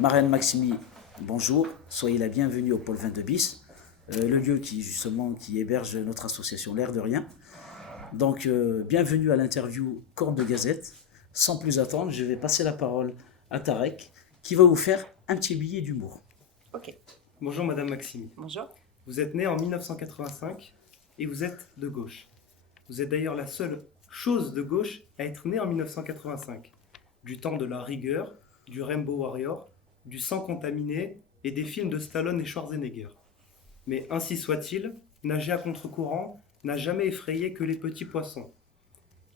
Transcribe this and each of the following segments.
Marraine Maximi, bonjour, soyez la bienvenue au pôle 22 bis, le lieu qui héberge notre association L'air de rien. Donc, bienvenue à l'interview Corne de Gazette. Sans plus attendre, je vais passer la parole à Tarek, qui va vous faire un petit billet d'humour. Ok, Bonjour Madame Maximi. bonjour. Vous êtes née en 1985 et vous êtes de gauche. Vous êtes d'ailleurs la seule chose de gauche à être née en 1985. Du temps de la rigueur, du Rainbow Warrior, du sang contaminé et des films de Stallone et Schwarzenegger. Mais ainsi soit-il, nager à contre-courant n'a jamais effrayé que les petits poissons.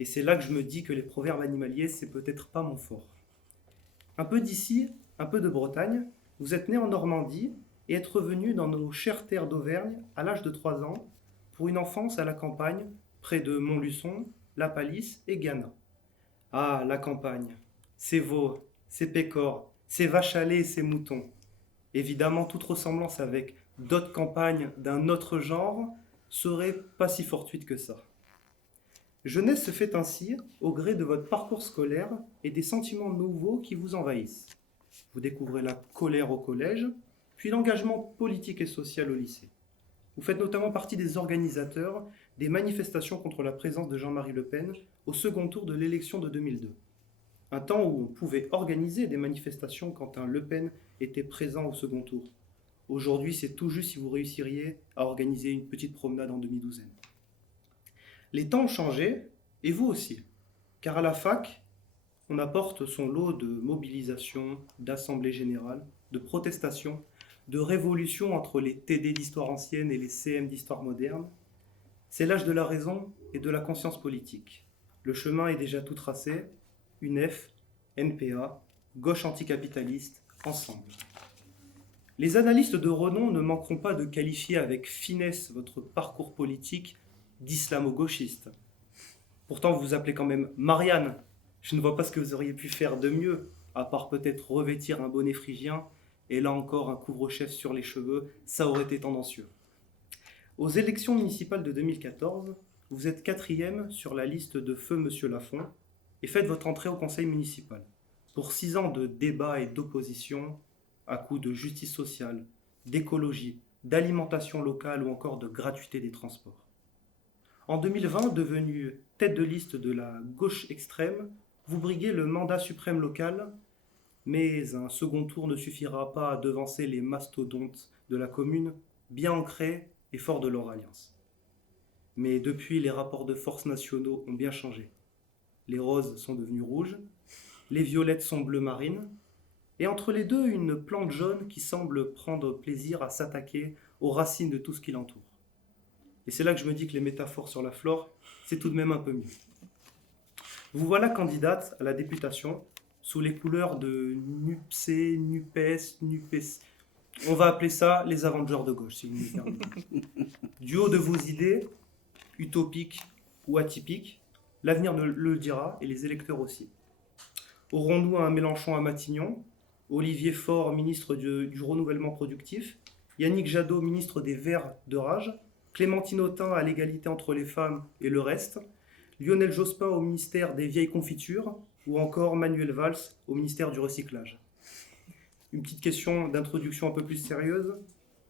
Et c'est là que je me dis que les proverbes animaliers, c'est peut-être pas mon fort. Un peu d'ici, un peu de Bretagne, vous êtes né en Normandie et êtes revenu dans nos chères terres d'Auvergne à l'âge de 3 ans pour une enfance à la campagne, près de Montluçon, La Palisse et Ghana. Ah, la campagne, ses veaux, ses pécores, ses vaches à lait et ses moutons. Évidemment, toute ressemblance avec d'autres campagnes d'un autre genre serait pas si fortuite que ça. Jeunesse se fait ainsi au gré de votre parcours scolaire et des sentiments nouveaux qui vous envahissent. Vous découvrez la colère au collège, puis l'engagement politique et social au lycée. Vous faites notamment partie des organisateurs des manifestations contre la présence de Jean-Marie Le Pen au second tour de l'élection de 2002. Un temps où on pouvait organiser des manifestations quand un Le Pen était présent au second tour. Aujourd'hui, c'est tout juste si vous réussiriez à organiser une petite promenade en demi-douzaine. Les temps ont changé, et vous aussi. Car à la fac, on apporte son lot de mobilisation, d'assemblées générales, de protestations, de révolutions entre les TD d'histoire ancienne et les CM d'histoire moderne. C'est l'âge de la raison et de la conscience politique. Le chemin est déjà tout tracé, UNEF, NPA, gauche anticapitaliste, ensemble. Les analystes de renom ne manqueront pas de qualifier avec finesse votre parcours politique d'islamo-gauchiste. Pourtant, vous vous appelez quand même Marianne. Je ne vois pas ce que vous auriez pu faire de mieux, à part peut-être revêtir un bonnet phrygien, et là encore un couvre-chef sur les cheveux, ça aurait été tendancieux. Aux élections municipales de 2014, vous êtes 4e sur la liste de feu Monsieur Lafont, et faites votre entrée au conseil municipal. Pour 6 ans de débats et d'opposition, à coups de justice sociale, d'écologie, d'alimentation locale ou encore de gratuité des transports. En 2020, devenu tête de liste de la gauche extrême, vous briguez le mandat suprême local, mais un second tour ne suffira pas à devancer les mastodontes de la commune, bien ancrés et forts de leur alliance. Mais depuis, les rapports de force nationaux ont bien changé. Les roses sont devenues rouges, les violettes sont bleu marine, et entre les deux, une plante jaune qui semble prendre plaisir à s'attaquer aux racines de tout ce qui l'entoure. Et c'est là que je me dis que les métaphores sur la flore, c'est tout de même un peu mieux. Vous voilà candidate à la députation sous les couleurs de NUPC, NUPES, NUPES. On va appeler ça les Avengers de gauche, si vous me permettez. Du haut de vos idées, utopiques ou atypiques, l'avenir le dira et les électeurs aussi. Aurons-nous un Mélenchon à Matignon, Olivier Faure, ministre du Renouvellement Productif, Yannick Jadot, ministre des Verts de Rage, Clémentine Autain à l'égalité entre les femmes et le reste, Lionel Jospin au ministère des Vieilles Confitures, ou encore Manuel Valls au ministère du Recyclage. Une petite question d'introduction un peu plus sérieuse.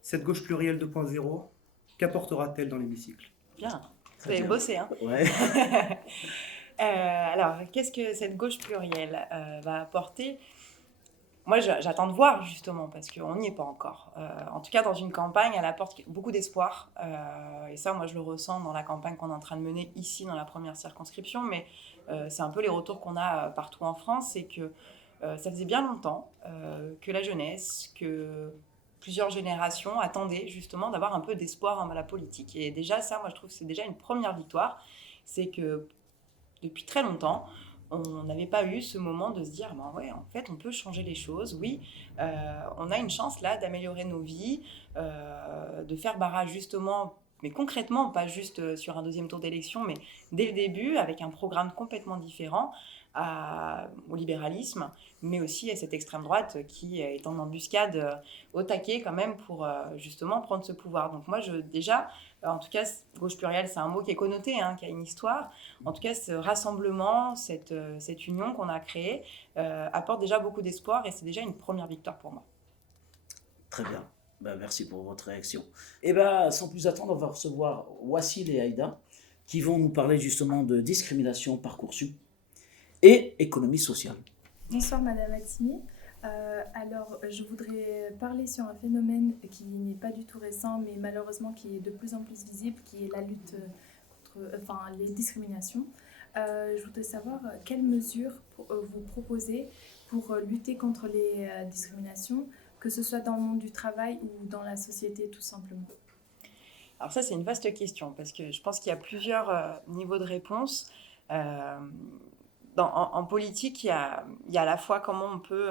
Cette gauche plurielle 2.0, qu'apportera-t-elle dans l'hémicycle ? Bien, vous avez bossé, hein. Ouais. Alors, qu'est-ce que cette gauche plurielle va apporter ? Moi, j'attends de voir, justement, parce qu'on n'y est pas encore. En tout cas, dans une campagne, elle apporte beaucoup d'espoir. Et ça, moi, je le ressens dans la campagne qu'on est en train de mener ici, dans la première circonscription. Mais c'est un peu les retours qu'on a partout en France. C'est que ça faisait bien longtemps que la jeunesse, que plusieurs générations attendaient, justement, d'avoir un peu d'espoir dans la politique. Et déjà, ça, moi, je trouve que c'est déjà une première victoire. C'est que depuis très longtemps, on n'avait pas eu ce moment de se dire ben ouais, en fait, on peut changer les choses. Oui, on a une chance là d'améliorer nos vies, de faire barrage justement, mais concrètement, pas juste sur un deuxième tour d'élection, mais dès le début, avec un programme complètement différent au libéralisme, mais aussi à cette extrême droite qui est en embuscade au taquet quand même pour justement prendre ce pouvoir. Donc moi, déjà, en tout cas, gauche plurielle, c'est un mot qui est connoté, hein, qui a une histoire. En tout cas, ce rassemblement, cette union qu'on a créée apporte déjà beaucoup d'espoir et c'est déjà une première victoire pour moi. Très bien. Ben, merci pour votre réaction. Et ben, sans plus attendre, on va recevoir Wassil et Aïda qui vont nous parler justement de discrimination Parcoursup et économie sociale. Bonsoir Madame Maximi. Alors, je voudrais parler sur un phénomène qui n'est pas du tout récent, mais malheureusement qui est de plus en plus visible, qui est la lutte contre les discriminations. Je voudrais savoir quelles mesures vous proposez pour lutter contre les discriminations, que ce soit dans le monde du travail ou dans la société tout simplement. Alors ça, c'est une vaste question, parce que je pense qu'il y a plusieurs niveaux de réponse. En politique, il y a à la fois comment on peut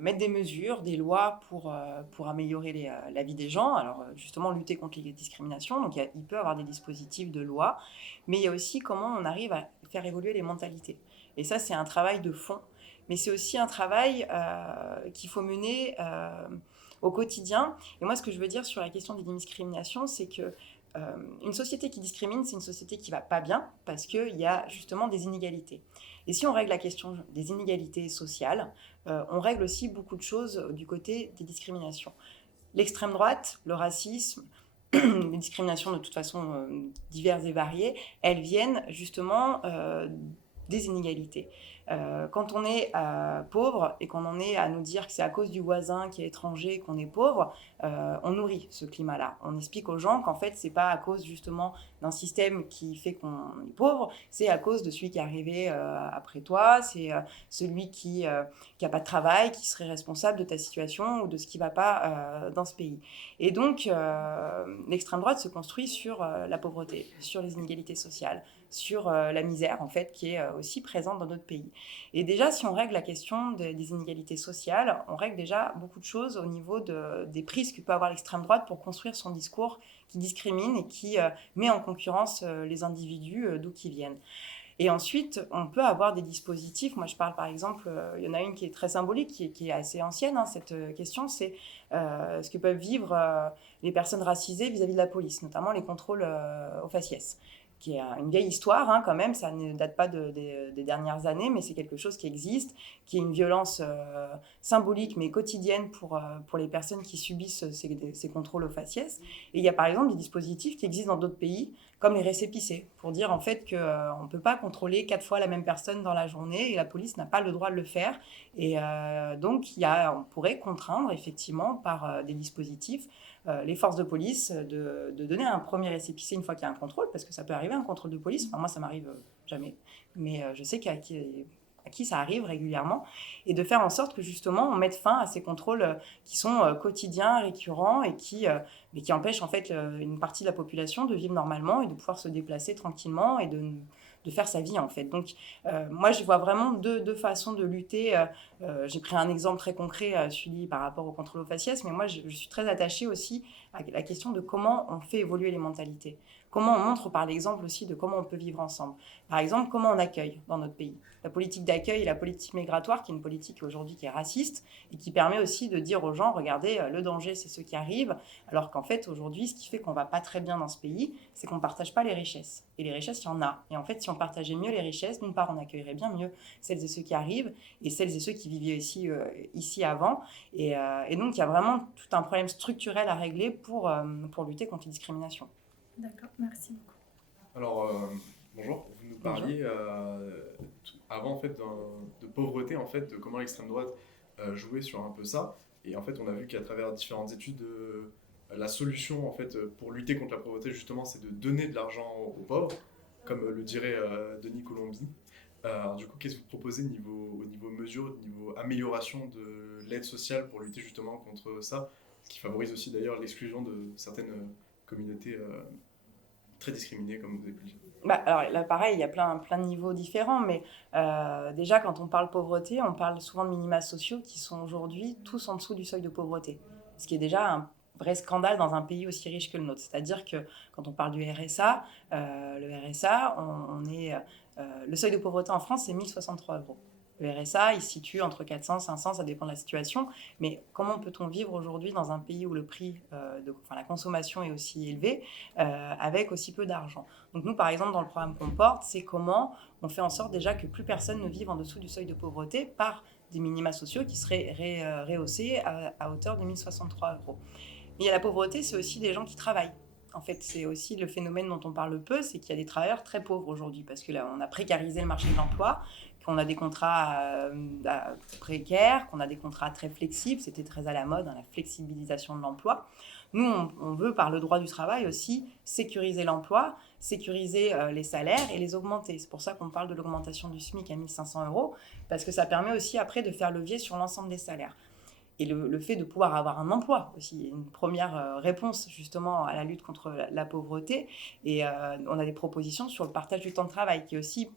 mettre des mesures, des lois pour améliorer la vie des gens, alors justement lutter contre les discriminations, donc il peut y avoir des dispositifs de loi, mais il y a aussi comment on arrive à faire évoluer les mentalités. Et ça, c'est un travail de fond, mais c'est aussi un travail qu'il faut mener au quotidien. Et moi, ce que je veux dire sur la question des discriminations, c'est que une société qui discrimine, c'est une société qui va pas bien parce qu'il y a justement des inégalités. Et si on règle la question des inégalités sociales, on règle aussi beaucoup de choses du côté des discriminations. L'extrême droite, le racisme, les discriminations de toute façon diverses et variées, elles viennent justement des inégalités. Quand on est pauvre et qu'on en est à nous dire que c'est à cause du voisin qui est étranger qu'on est pauvre, on nourrit ce climat-là. On explique aux gens qu'en fait, c'est pas à cause justement d'un système qui fait qu'on est pauvre, c'est à cause de celui qui est arrivé après toi, c'est celui qui a pas de travail, qui serait responsable de ta situation ou de ce qui va pas dans ce pays. Et donc, l'extrême droite se construit sur la pauvreté, sur les inégalités sociales, sur la misère en fait qui est aussi présente dans notre pays. Et déjà, si on règle la question des inégalités sociales, on règle déjà beaucoup de choses au niveau des prises que peut avoir l'extrême droite pour construire son discours qui discrimine et qui met en concurrence les individus d'où qu'ils viennent. Et ensuite, on peut avoir des dispositifs. Moi, je parle par exemple, il y en a une qui est très symbolique, qui est assez ancienne, hein, cette question, c'est ce que peuvent vivre les personnes racisées vis-à-vis de la police, notamment les contrôles au faciès, qui est une vieille histoire quand même, ça ne date pas des dernières années, mais c'est quelque chose qui existe, qui est une violence symbolique mais quotidienne pour les personnes qui subissent ces contrôles au faciès. Et il y a par exemple des dispositifs qui existent dans d'autres pays, comme les récépissés, pour dire en fait qu'on ne peut pas contrôler 4 fois la même personne dans la journée et la police n'a pas le droit de le faire. Et donc on pourrait contraindre effectivement par des dispositifs les forces de police de donner un premier récépissé une fois qu'il y a un contrôle, parce que ça peut arriver un contrôle de police, enfin moi ça m'arrive jamais, mais je sais à qui ça arrive régulièrement, et de faire en sorte que justement on mette fin à ces contrôles qui sont quotidiens, récurrents, et mais qui empêchent en fait une partie de la population de vivre normalement et de pouvoir se déplacer tranquillement et de faire sa vie en fait. Donc moi je vois vraiment deux façons de lutter. J'ai pris un exemple très concret, celui par rapport au contrôle au faciès, mais moi je suis très attachée aussi à la question de comment on fait évoluer les mentalités. Comment on montre par l'exemple aussi de comment on peut vivre ensemble. Par exemple, comment on accueille dans notre pays. La politique d'accueil et la politique migratoire, qui est une politique aujourd'hui qui est raciste et qui permet aussi de dire aux gens, regardez, le danger, c'est ceux qui arrivent, alors qu'en fait, aujourd'hui, ce qui fait qu'on ne va pas très bien dans ce pays, c'est qu'on ne partage pas les richesses. Et les richesses, il y en a. Et en fait, si on partageait mieux les richesses, d'une part, on accueillerait bien mieux celles et ceux qui arrivent et celles et ceux qui vivaient ici avant. Et donc, il y a vraiment tout un problème structurel à régler pour lutter contre les discriminations. D'accord, merci beaucoup. Alors, bonjour, vous nous parliez avant en fait de pauvreté, en fait, de comment l'extrême droite jouait sur un peu ça. Et en fait, on a vu qu'à travers différentes études, la solution en fait, pour lutter contre la pauvreté, justement, c'est de donner de l'argent aux pauvres, comme le dirait Denis Colombi. Alors, du coup, qu'est-ce que vous proposez au niveau mesure, au niveau amélioration de l'aide sociale pour lutter justement contre ça, ce qui favorise aussi d'ailleurs l'exclusion de certaines communautés très discriminées, comme vous avez pu le dire. Alors là, pareil, il y a plein de niveaux différents, mais déjà, quand on parle pauvreté, on parle souvent de minima sociaux qui sont aujourd'hui tous en dessous du seuil de pauvreté, ce qui est déjà un vrai scandale dans un pays aussi riche que le nôtre. C'est-à-dire que quand on parle du RSA, le RSA, le seuil de pauvreté en France, c'est 1 063 €. Le RSA, il se situe entre 400, 500, ça dépend de la situation. Mais comment peut-on vivre aujourd'hui dans un pays où le prix, la consommation est aussi élevée, avec aussi peu d'argent? Donc nous, par exemple, dans le programme qu'on porte, c'est comment on fait en sorte déjà que plus personne ne vive en dessous du seuil de pauvreté par des minima sociaux qui seraient rehaussés à hauteur de 1 063 €. Mais il y a la pauvreté, c'est aussi des gens qui travaillent. En fait, c'est aussi le phénomène dont on parle peu, c'est qu'il y a des travailleurs très pauvres aujourd'hui, parce que là, on a précarisé le marché de l'emploi, qu'on a des contrats précaires, qu'on a des contrats très flexibles, c'était très à la mode, la flexibilisation de l'emploi. Nous, on veut, par le droit du travail aussi, sécuriser l'emploi, sécuriser les salaires et les augmenter. C'est pour ça qu'on parle de l'augmentation du SMIC à 1 500 €, parce que ça permet aussi après de faire levier sur l'ensemble des salaires. Et le fait de pouvoir avoir un emploi aussi, une première réponse justement à la lutte contre la pauvreté. Et on a des propositions sur le partage du temps de travail qui est aussi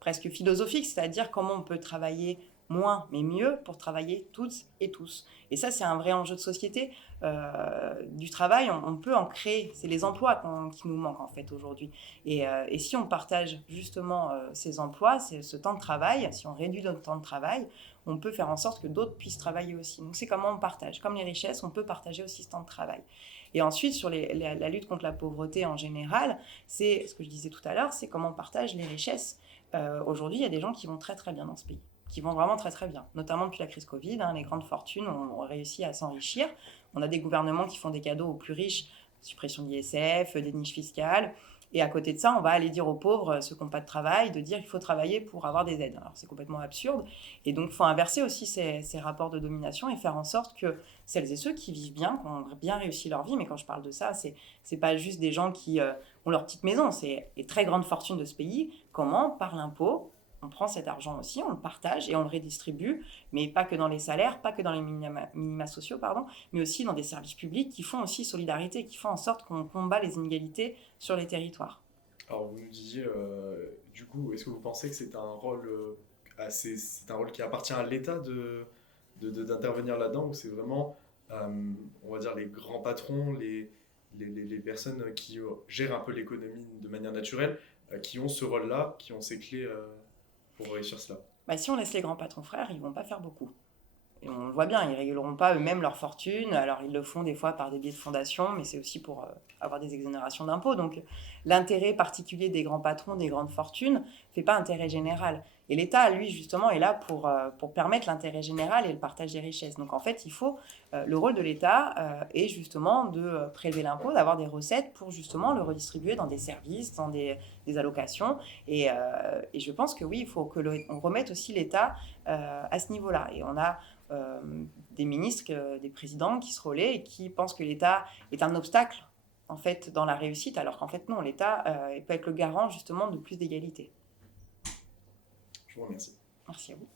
presque philosophique, c'est-à-dire comment on peut travailler moins mais mieux pour travailler toutes et tous. Et ça, c'est un vrai enjeu de société. Du travail, on peut en créer. C'est les emplois qui nous manquent en fait aujourd'hui. Et si on partage justement ces emplois, ce temps de travail, si on réduit notre temps de travail, on peut faire en sorte que d'autres puissent travailler aussi. Donc c'est comment on partage. Comme les richesses, on peut partager aussi ce temps de travail. Et ensuite, sur la lutte contre la pauvreté en général, c'est ce que je disais tout à l'heure, c'est comment on partage les richesses. Aujourd'hui, il y a des gens qui vont très très bien dans ce pays, qui vont vraiment très très bien, notamment depuis la crise Covid. Les grandes fortunes ont réussi à s'enrichir. On a des gouvernements qui font des cadeaux aux plus riches, suppression de l'ISF, des niches fiscales. Et à côté de ça, on va aller dire aux pauvres, ceux qui n'ont pas de travail, de dire qu'il faut travailler pour avoir des aides. Alors c'est complètement absurde. Et donc il faut inverser aussi ces rapports de domination et faire en sorte que celles et ceux qui vivent bien, qui ont bien réussi leur vie, mais quand je parle de ça, c'est pas juste des gens qui ont leur petite maison, c'est les très grandes fortunes de ce pays. Comment, par l'impôt, on prend cet argent aussi, on le partage et on le redistribue, mais pas que dans les salaires, pas que dans les minima sociaux, mais aussi dans des services publics qui font aussi solidarité, qui font en sorte qu'on combat les inégalités sur les territoires. Alors vous nous disiez, du coup, est-ce que vous pensez que c'est un rôle, c'est un rôle qui appartient à l'État d'intervenir là-dedans, ou c'est vraiment, on va dire, les grands patrons, les personnes qui gèrent un peu l'économie de manière naturelle, qui ont ce rôle-là, qui ont ces clés pour réussir cela? Si on laisse les grands patrons faire, ils ne vont pas faire beaucoup. Et on le voit bien, ils ne réguleront pas eux-mêmes leur fortune. Alors, ils le font des fois par des biais de fondations, mais c'est aussi pour avoir des exonérations d'impôts. Donc, l'intérêt particulier des grands patrons, des grandes fortunes, ne fait pas intérêt général. Et l'État, lui, justement, est là pour permettre l'intérêt général et le partage des richesses. Donc, en fait, le rôle de l'État est justement de prélever l'impôt, d'avoir des recettes pour justement le redistribuer dans des services, dans des allocations. Et je pense que oui, il faut qu'on remette aussi l'État à ce niveau-là. Et on a des ministres, des présidents qui se relaient et qui pensent que l'État est un obstacle en fait dans la réussite, alors qu'en fait non, l'État peut être le garant justement de plus d'égalité. Je vous remercie. Merci à vous.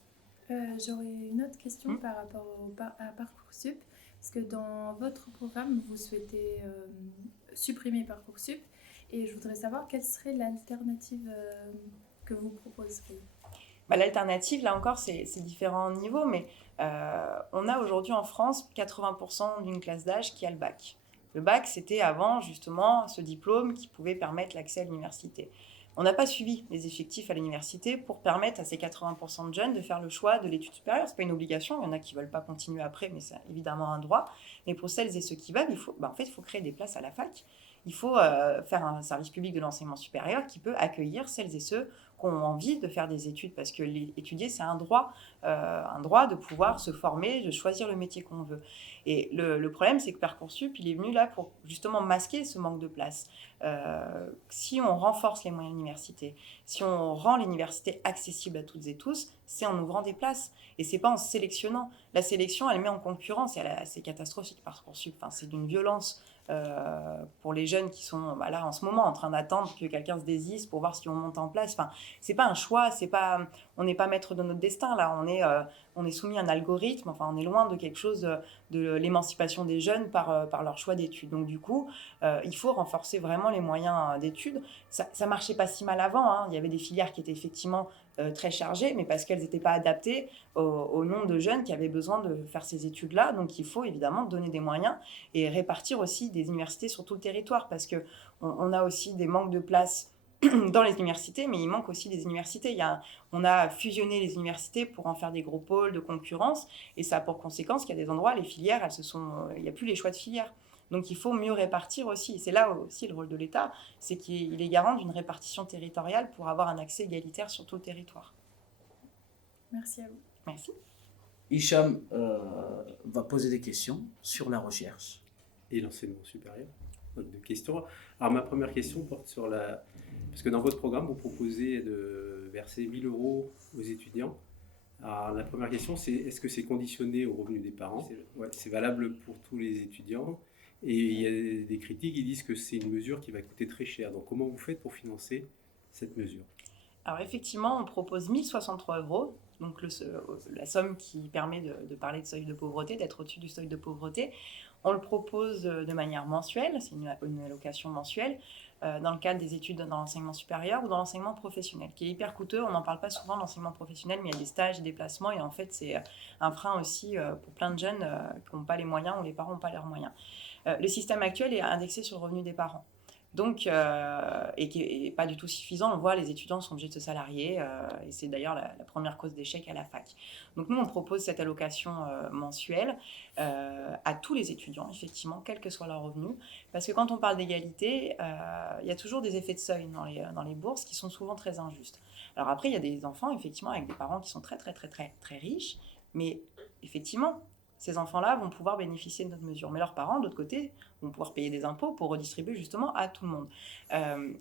J'aurais une autre question par rapport à Parcoursup, parce que dans votre programme, vous souhaitez supprimer Parcoursup, et je voudrais savoir quelle serait l'alternative que vous proposeriez. L'alternative, là encore, c'est différents niveaux, mais on a aujourd'hui en France 80% d'une classe d'âge qui a le bac. Le bac, c'était avant justement ce diplôme qui pouvait permettre l'accès à l'université. On n'a pas suivi les effectifs à l'université pour permettre à ces 80% de jeunes de faire le choix de l'étude supérieure. Ce n'est pas une obligation, il y en a qui ne veulent pas continuer après, mais c'est évidemment un droit. Mais pour celles et ceux qui veulent, il faut créer des places à la fac. Il faut faire un service public de l'enseignement supérieur qui peut accueillir celles et ceux qui ont envie de faire des études, parce que étudier, c'est un droit de pouvoir se former, de choisir le métier qu'on veut. Et le problème, c'est que Parcoursup, il est venu là pour justement masquer ce manque de place. Si on renforce les moyens de l'université, si on rend l'université accessible à toutes et tous, c'est en ouvrant des places. Et c'est pas en sélectionnant. La sélection, elle met en concurrence, et c'est catastrophique Parcoursup. C'est d'une violence pour les jeunes qui sont là en ce moment en train d'attendre que quelqu'un se désiste pour voir si on monte en place. C'est pas un choix, on n'est pas maître de notre destin là, on est soumis à un algorithme, on est loin de quelque chose de l'émancipation des jeunes par leur choix d'études. Donc du coup, il faut renforcer vraiment les moyens d'études. Ça marchait pas si mal avant, il y avait des filières qui étaient effectivement très chargées, mais parce qu'elles n'étaient pas adaptées au nombre de jeunes qui avaient besoin de faire ces études-là. Donc il faut évidemment donner des moyens et répartir aussi des universités sur tout le territoire, parce qu'on a aussi des manques de places dans les universités, mais il manque aussi des universités. On a fusionné les universités pour en faire des gros pôles de concurrence, et ça a pour conséquence qu'il y a des endroits, les filières, il n'y a plus les choix de filières. Donc il faut mieux répartir aussi. C'est là aussi le rôle de l'État, c'est qu'il est garant d'une répartition territoriale pour avoir un accès égalitaire sur tout le territoire. Merci à vous. Merci. Hicham va poser des questions sur la recherche. Et l'enseignement supérieur. Donc, deux questions. Alors, ma première question porte sur la... Parce que dans votre programme, vous proposez de verser 1 000 € aux étudiants. Alors, la première question, c'est est-ce que c'est conditionné au revenu des parents? Ouais, c'est valable pour tous les étudiants. Et il y a des critiques qui disent que c'est une mesure qui va coûter très cher. Donc, comment vous faites pour financer cette mesure? Alors effectivement, on propose 1 063 €, donc la somme qui permet de parler de seuil de pauvreté, d'être au-dessus du seuil de pauvreté. On le propose de manière mensuelle, c'est une allocation mensuelle, dans le cadre des études dans l'enseignement supérieur ou dans l'enseignement professionnel, qui est hyper coûteux. On n'en parle pas souvent de l'enseignement professionnel, mais il y a des stages, des déplacements, et en fait c'est un frein aussi pour plein de jeunes qui n'ont pas les moyens ou les parents n'ont pas leurs moyens. Le système actuel est indexé sur le revenu des parents. Donc, et qui n'est pas du tout suffisant. On le voit, les étudiants sont obligés de se salarier, et c'est d'ailleurs la première cause d'échec à la fac. Donc nous, on propose cette allocation mensuelle à tous les étudiants, effectivement, quel que soit leur revenu. Parce que quand on parle d'égalité, il y a toujours des effets de seuil dans les bourses qui sont souvent très injustes. Alors après, il y a des enfants, effectivement, avec des parents qui sont très, très, très, très, très riches, mais effectivement, ces enfants-là vont pouvoir bénéficier de notre mesure. Mais leurs parents, de l'autre côté, vont pouvoir payer des impôts pour redistribuer justement à tout le monde.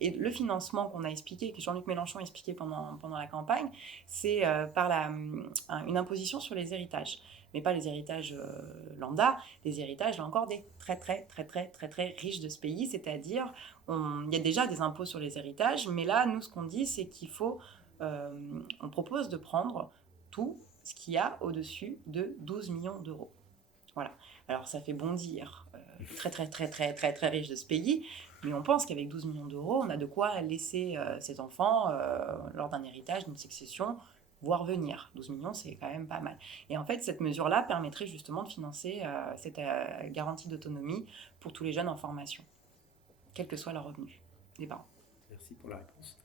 Et le financement qu'on a expliqué, que Jean-Luc Mélenchon a expliqué pendant la campagne, c'est par une imposition sur les héritages. Mais pas les héritages lambda, les héritages, là encore, des très, très, très, très, très, très riches de ce pays. C'est-à-dire, il y a déjà des impôts sur les héritages, mais là, nous, ce qu'on dit, c'est qu'il faut... on propose de prendre tout ce qu'il y a au-dessus de 12 millions d'euros. Voilà. Alors, ça fait bondir très, très, très, très, très, très riche de ce pays, mais on pense qu'avec 12 millions d'euros, on a de quoi laisser ses enfants lors d'un héritage, d'une succession, voir venir. 12 millions, c'est quand même pas mal. Et en fait, cette mesure-là permettrait justement de financer cette garantie d'autonomie pour tous les jeunes en formation, quel que soit leur revenu des parents. Merci pour la réponse.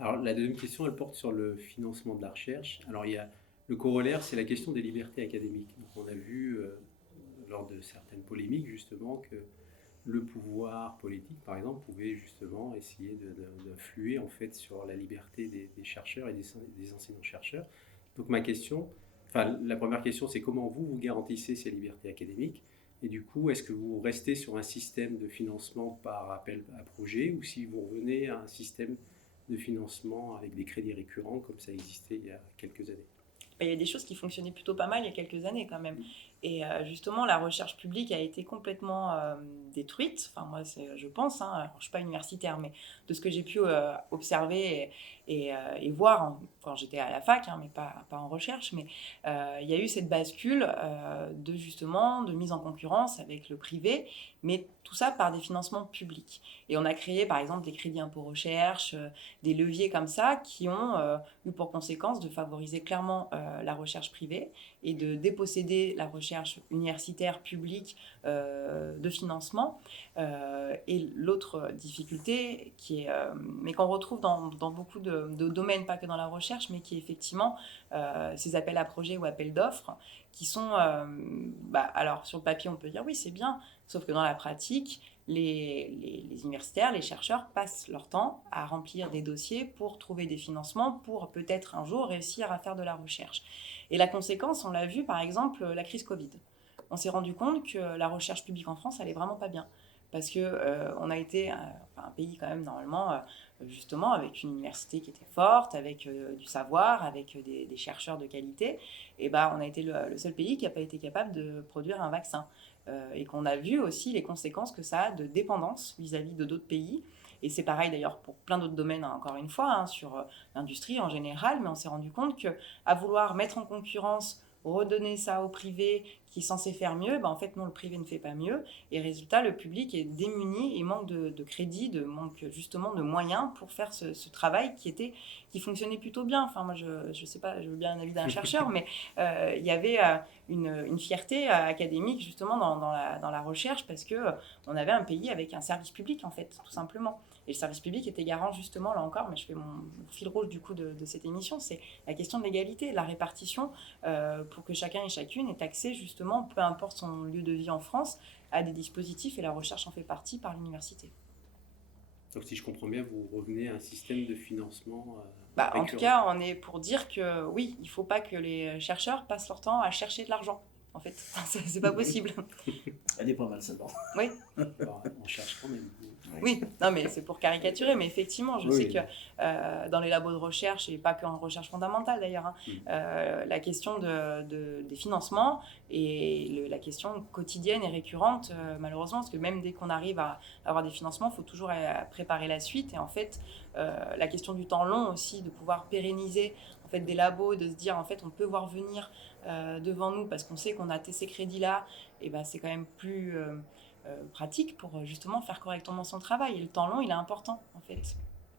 Alors, la deuxième question, elle porte sur le financement de la recherche. Alors, il y a le corollaire, c'est la question des libertés académiques. Donc, on a vu, lors de certaines polémiques, justement, que le pouvoir politique, par exemple, pouvait justement essayer d'influer en fait sur la liberté des chercheurs et des enseignants-chercheurs. Donc, la première question, c'est comment vous garantissez ces libertés académiques? Et du coup, est-ce que vous restez sur un système de financement par appel à projet, ou si vous revenez à un système de financement avec des crédits récurrents comme ça existait il y a quelques années? Il y a des choses qui fonctionnaient plutôt pas mal il y a quelques années quand même. Et justement, la recherche publique a été complètement détruite. Enfin, moi, je pense, alors, je ne suis pas universitaire, mais de ce que j'ai pu observer et voir quand j'étais à la fac, mais pas en recherche, mais il y a eu cette bascule de mise en concurrence avec le privé, mais tout ça par des financements publics. Et on a créé, par exemple, des crédits impôt recherche, des leviers comme ça qui ont eu pour conséquence de favoriser clairement la recherche privée et de déposséder la recherche universitaire publique de financement. Et l'autre difficulté, mais qu'on retrouve dans beaucoup de domaines, pas que dans la recherche, mais qui est effectivement ces appels à projets ou appels d'offres, qui sont... alors, sur le papier, on peut dire oui, c'est bien, sauf que dans la pratique, les universitaires, les chercheurs passent leur temps à remplir des dossiers pour trouver des financements pour peut-être un jour réussir à faire de la recherche. Et la conséquence, on l'a vu par exemple, la crise Covid. On s'est rendu compte que la recherche publique en France allait vraiment pas bien. Parce qu'on a été un pays quand même normalement, justement, avec une université qui était forte, avec du savoir, avec des chercheurs de qualité. Et on a été le seul pays qui n'a pas été capable de produire un vaccin. Et qu'on a vu aussi les conséquences que ça a de dépendance vis-à-vis de d'autres pays. Et c'est pareil d'ailleurs pour plein d'autres domaines, encore une fois, sur l'industrie en général, mais on s'est rendu compte qu'à vouloir mettre en concurrence, redonner ça au privé, qui est censé faire mieux, en fait non, le privé ne fait pas mieux, et résultat, le public est démuni et manque de crédit, manque justement de moyens pour faire ce travail qui fonctionnait plutôt bien. Enfin, moi, je sais pas, je veux bien un avis d'un chercheur, mais il y avait une fierté académique justement dans la recherche, parce qu'on avait un pays avec un service public, en fait, tout simplement. Et le service public était garant, justement, là encore, mais je fais mon fil rouge du coup de cette émission, c'est la question de l'égalité, de la répartition, pour que chacun et chacune ait accès, justement, peu importe son lieu de vie en France, à des dispositifs, et la recherche en fait partie par l'université. Donc si je comprends bien, vous revenez à un système de financement En tout cas, on est pour dire que oui, il ne faut pas que les chercheurs passent leur temps à chercher de l'argent. En fait, c'est pas possible. Elle est pas mal, celle-là. Oui. Alors, on cherche quand même. Oui, non, mais c'est pour caricaturer, mais effectivement, je sais Oui. que dans les labos de recherche, et pas qu'en recherche fondamentale d'ailleurs, la question des financements et la question quotidienne et récurrente, malheureusement, parce que même dès qu'on arrive à avoir des financements, il faut toujours préparer la suite. Et en fait, la question du temps long aussi, de pouvoir pérenniser en fait, des labos, de se dire en fait on peut voir venir devant nous parce qu'on sait qu'on a ces crédits-là, et c'est quand même plus... pratique pour justement faire correctement son travail. Et le temps long, il est important, en fait.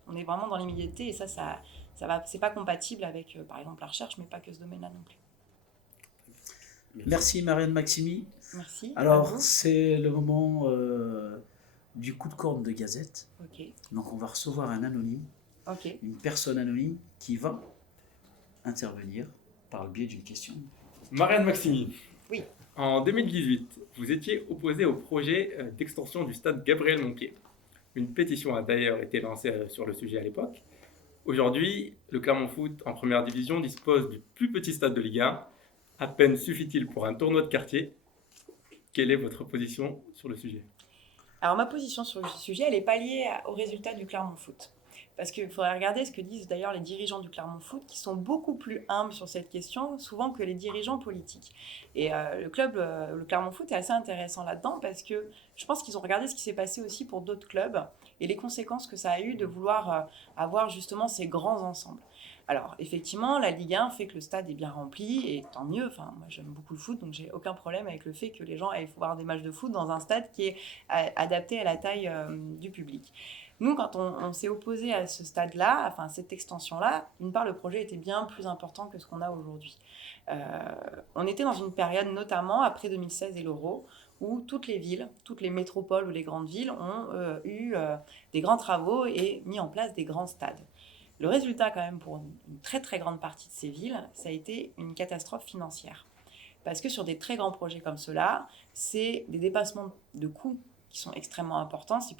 On est vraiment dans l'immédiateté, et ça va, c'est pas compatible avec, par exemple, la recherche, mais pas que ce domaine-là non plus. Merci Marianne Maximi. Merci. Alors, c'est le moment du coup de corne de Gazette. Ok. Donc, on va recevoir un anonyme, une personne anonyme qui va intervenir par le biais d'une question. Marianne Maximi. Oui. En 2018, vous étiez opposé au projet d'extension du stade Gabriel Montpied. Une pétition a d'ailleurs été lancée sur le sujet à l'époque. Aujourd'hui, le Clermont Foot en première division dispose du plus petit stade de Ligue 1. À peine suffit-il pour un tournoi de quartier. Quelle est votre position sur le sujet ? Alors, ma position sur le sujet, elle n'est pas liée au résultat du Clermont Foot. Parce qu'il faudrait regarder ce que disent d'ailleurs les dirigeants du Clermont Foot, qui sont beaucoup plus humbles sur cette question, souvent que les dirigeants politiques. Et le Clermont Foot est assez intéressant là-dedans, parce que je pense qu'ils ont regardé ce qui s'est passé aussi pour d'autres clubs, et les conséquences que ça a eu de vouloir avoir justement ces grands ensembles. Alors, effectivement, la Ligue 1 fait que le stade est bien rempli, et tant mieux. Enfin, moi, j'aime beaucoup le foot, donc j'ai aucun problème avec le fait que les gens aillent voir des matchs de foot dans un stade qui est adapté à la taille du public. Nous, quand on s'est opposé à ce stade-là, enfin cette extension-là, d'une part, le projet était bien plus important que ce qu'on a aujourd'hui. On était dans une période, notamment après 2016 et l'Euro, où toutes les villes, toutes les métropoles ou les grandes villes ont eu des grands travaux et mis en place des grands stades. Le résultat, quand même, pour une très très grande partie de ces villes, ça a été une catastrophe financière. Parce que sur des très grands projets comme ceux-là, c'est des dépassements de coûts qui sont extrêmement importants. C'est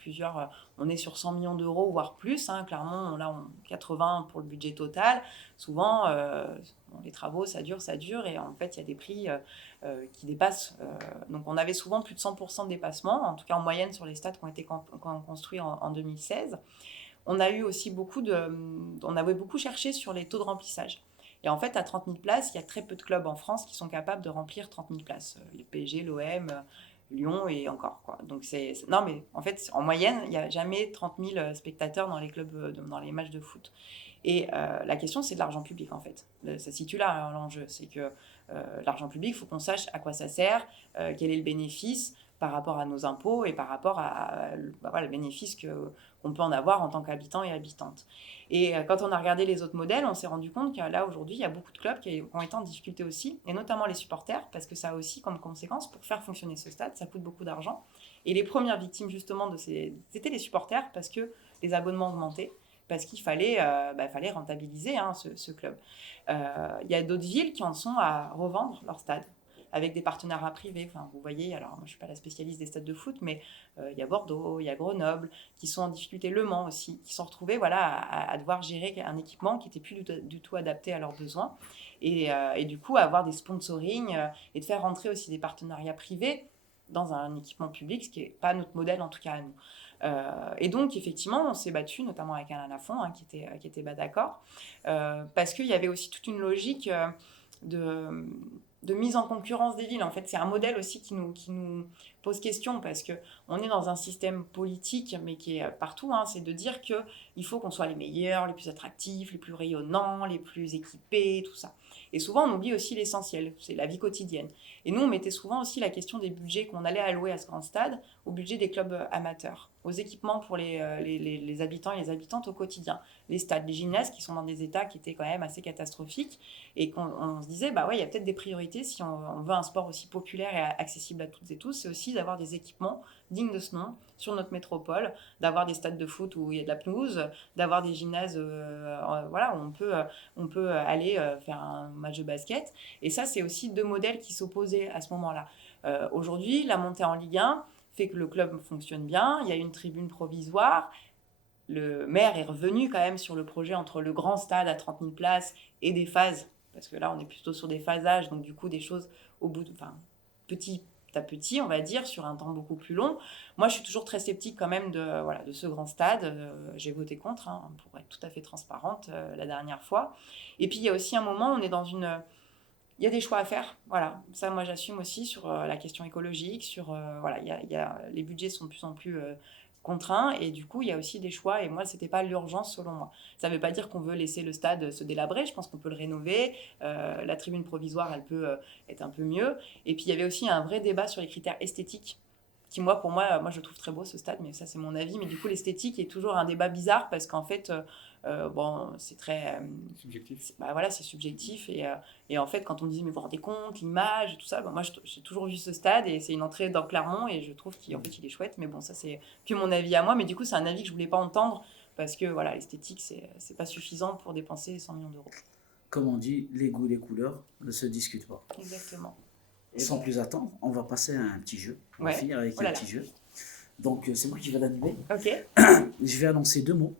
on est sur 100 millions d'euros, voire plus. Clairement, là, 80 pour le budget total. Souvent, les travaux, ça dure, et en fait, il y a des prix qui dépassent. Donc, on avait souvent plus de 100% de dépassement, en tout cas en moyenne sur les stades qui ont été construits en 2016. On a eu aussi on avait beaucoup cherché sur les taux de remplissage. Et en fait, à 30 000 places, il y a très peu de clubs en France qui sont capables de remplir 30 000 places. Les PSG, l'OM, Lyon et encore, quoi. Donc non, mais en fait, en moyenne, il n'y a jamais 30 000 spectateurs dans les clubs, dans les matchs de foot. Et la question, c'est de l'argent public, en fait. Ça se situe là, l'enjeu. C'est que l'argent public, il faut qu'on sache à quoi ça sert, quel est le bénéfice par rapport à nos impôts et par rapport à le bénéfice qu'on peut en avoir en tant qu'habitant et habitante. Et quand on a regardé les autres modèles, on s'est rendu compte que là, aujourd'hui, il y a beaucoup de clubs qui ont été en difficulté aussi, et notamment les supporters, parce que ça a aussi comme conséquence, pour faire fonctionner ce stade, ça coûte beaucoup d'argent. Et les premières victimes, justement, c'était les supporters, parce que les abonnements augmentaient, parce qu'il fallait rentabiliser ce club. Il y a d'autres villes qui en sont à revendre leur stade, avec des partenariats privés. Enfin, vous voyez, alors moi je ne suis pas la spécialiste des stades de foot, mais il y a Bordeaux, il y a Grenoble, qui sont en difficulté, Le Mans aussi, qui sont retrouvés à devoir gérer un équipement qui n'était plus du tout adapté à leurs besoins. Et du coup, avoir des sponsorings et de faire rentrer aussi des partenariats privés dans un équipement public, ce qui n'est pas notre modèle en tout cas à nous. Et donc, effectivement, on s'est battu, notamment avec Alain Lafont, qui était d'accord, parce qu'il y avait aussi toute une logique de mise en concurrence des villes. En fait, c'est un modèle aussi qui nous pose question, parce qu'on est dans un système politique, mais qui est partout, c'est de dire qu'il faut qu'on soit les meilleurs, les plus attractifs, les plus rayonnants, les plus équipés, tout ça. Et souvent, on oublie aussi l'essentiel, c'est la vie quotidienne. Et nous, on mettait souvent aussi la question des budgets qu'on allait allouer à ce grand stade au budget des clubs amateurs, aux équipements pour les habitants et les habitantes au quotidien. Les stades, les gymnases qui sont dans des états qui étaient quand même assez catastrophiques et qu'on se disait, bah ouais, il y a peut-être des priorités si on veut un sport aussi populaire et accessible à toutes et tous, c'est aussi d'avoir des équipements dignes de ce nom sur notre métropole, d'avoir des stades de foot où il y a de la pelouse, d'avoir des gymnases voilà, où on peut aller faire un match de basket. Et ça, c'est aussi deux modèles qui s'opposaient à ce moment-là. Aujourd'hui, la montée en Ligue 1 fait que le club fonctionne bien, il y a une tribune provisoire, le maire est revenu quand même sur le projet entre le grand stade à 30 000 places et des phases, parce que là on est plutôt sur des phasages, donc du coup des choses au bout petit à petit, on va dire, sur un temps beaucoup plus long. Moi je suis toujours très sceptique quand même de ce grand stade. J'ai voté contre, hein, pour être tout à fait transparente la dernière fois. Et puis il y a aussi un moment, on est dans il y a des choix à faire, voilà. Ça, moi, j'assume aussi sur la question écologique, voilà, les budgets sont de plus en plus contraints, et du coup, il y a aussi des choix, et moi, c'était pas l'urgence, selon moi. Ça veut pas dire qu'on veut laisser le stade se délabrer, je pense qu'on peut le rénover, la tribune provisoire, elle peut être un peu mieux, et puis il y avait aussi un vrai débat sur les critères esthétiques, qui, pour moi, je trouve très beau ce stade, mais ça, c'est mon avis, mais du coup, l'esthétique est toujours un débat bizarre, parce qu'en fait... bon, c'est très Subjectif. voilà, c'est subjectif et en fait quand on me dit mais vous vous rendez compte l'image et tout ça, moi j'ai toujours vu ce stade et c'est une entrée dans Clermont et je trouve qu'il fait, il est chouette, mais bon, ça c'est que mon avis à moi, mais du coup c'est un avis que je voulais pas entendre parce que voilà, l'esthétique c'est pas suffisant pour dépenser 100 millions d'euros. Comme on dit, les goûts, les couleurs ne se discutent pas. Exactement. Et sans plus attendre, on va passer à un petit jeu. On va Ouais. finir avec un petit jeu. Donc c'est moi qui vais l'animer. Ok. Je vais annoncer 2 mots.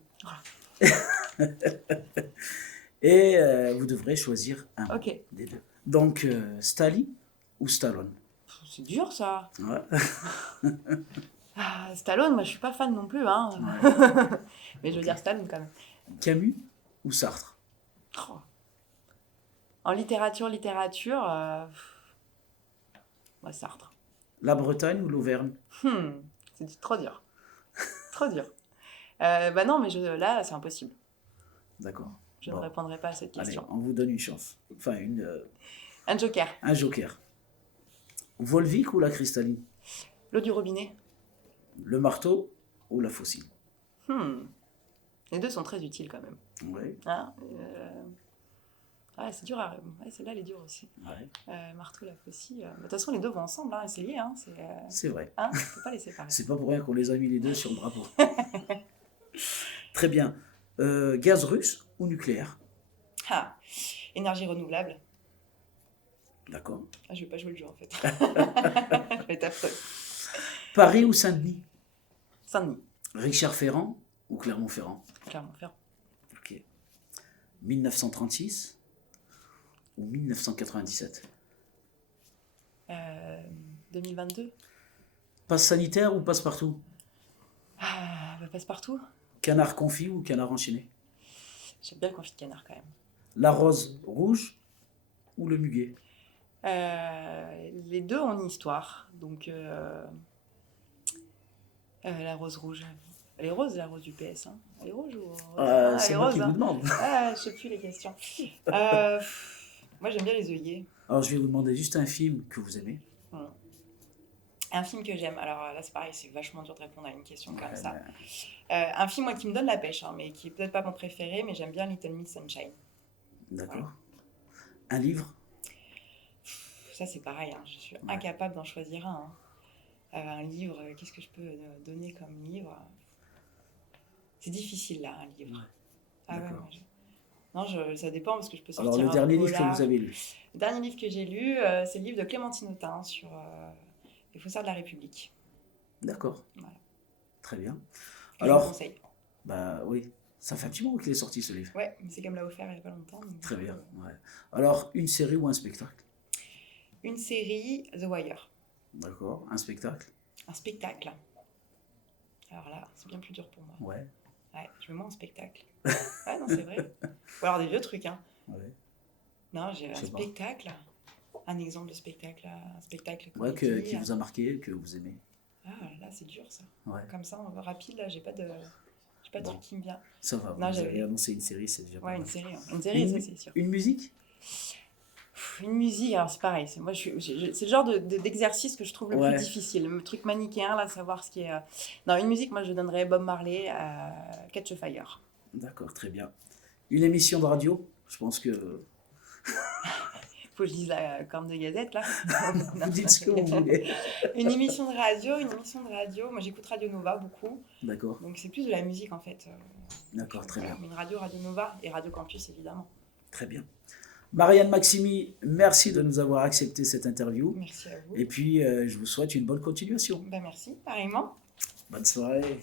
Et vous devrez choisir un Ok. des deux. Donc, Stali ou Stallone? C'est dur ça. Ouais. Stallone, moi je suis pas fan non plus, hein. Ouais. Mais je veux dire Stallone quand même. Camus ou Sartre? Oh. En littérature, Sartre. La Bretagne ou l'Auvergne? C'est trop dur. Trop dur. Non, mais là, c'est impossible. D'accord. Je Bon. ne répondrai pas à cette Allez, question. on vous donne une chance. Enfin, Un joker. un joker. Volvic ou la cristalline? L'eau du robinet. Le marteau ou la fossile? Les deux sont très utiles quand même. Ouais. Hein c'est dur à... Ouais, celle-là, elle est dure aussi. Ouais. Marteau, la faucille. De toute façon, les deux vont ensemble, hein, c'est lié. Hein, C'est vrai. on ne peut pas les séparer. C'est pas pour rien qu'on les a mis les deux sur le drapeau. Très bien. Gaz russe ou nucléaire? Énergie renouvelable. D'accord. Je ne vais pas jouer le jeu en fait. Je vais être affreuse. Paris ou Saint-Denis? Saint-Denis. Richard Ferrand ou Clermont-Ferrand? Clermont-Ferrand. Ok. 1936 ou 1997? 2022. Passe sanitaire ou passe-partout? Passe-partout. Canard confit ou canard enchaîné? J'aime bien le confit de canard quand même. La rose rouge ou le muguet? Les deux ont une histoire. Donc, la rose rouge. Elle est rose, la rose du PS. Hein. Elle est rouge ou rose? C'est elle est moi rose, qui hein. vous demande. Je sais plus les questions. Moi, j'aime bien les œillets. Alors, je vais vous demander juste un film que vous aimez. Un film que j'aime. Alors là, c'est pareil, c'est vachement dur de répondre à une question comme ça. Un film, moi, qui me donne la pêche, hein, mais qui est peut-être pas mon préféré, mais j'aime bien Little Miss Sunshine. D'accord. Voilà. Un livre? Ça, c'est pareil, hein, je suis incapable d'en choisir un. Un livre, qu'est-ce que je peux donner comme livre? C'est difficile, là, un livre. D'accord. Non, ça dépend, parce que je peux sortir Alors, le dernier livre que polar. vous avez lu? Le dernier livre que j'ai lu, c'est le livre de Clémentine Autain sur les faussaires de la République. D'accord. Voilà. Très bien. Que je vous conseille. Bah oui, ça fait un petit moment qu'il est sorti ce livre. Ouais, mais c'est comme l'a offert il n'y a pas longtemps. Donc Très bien. Ouais. Alors, une série ou un spectacle? Une série, The Wire. D'accord. Un spectacle? Un spectacle. Alors là, c'est bien plus dur pour moi. Ouais. Ouais, je me mets en spectacle. Ouais, non, c'est vrai. Ou alors des vieux trucs, hein. Ouais. Non, j'ai un Je sais pas. spectacle. Un exemple de spectacle, un spectacle Ouais, comédie. qui vous a marqué, que vous aimez. Ah, là, c'est dur, ça. Ouais. Comme ça, rapide, là, j'ai pas de Bon. truc qui me vient. Ça va, Non, vous j'avais- avez annoncé une série, c'est déjà pas Ouais, mal. une série, ça, c'est sûr. Une musique? Une musique, alors c'est pareil, c'est le genre d'exercice que je trouve le Ouais. plus difficile. Le truc manichéen, là, savoir ce qui est. Non, une musique, moi je donnerais Bob Marley à Catch a Fire. D'accord, très bien. Une émission de radio, je pense que Faut que je dise la corne de gazette, là. vous dites ce que vous voulez. Une émission de radio. Moi j'écoute Radio Nova beaucoup. D'accord, Donc c'est plus de la musique en fait. d'accord, très bien. Une radio, Radio Nova et Radio Campus évidemment. Très bien. Marianne Maximi, merci de nous avoir accepté cette interview. Merci à vous. Et puis, je vous souhaite une bonne continuation. Merci, pareillement. Bonne soirée.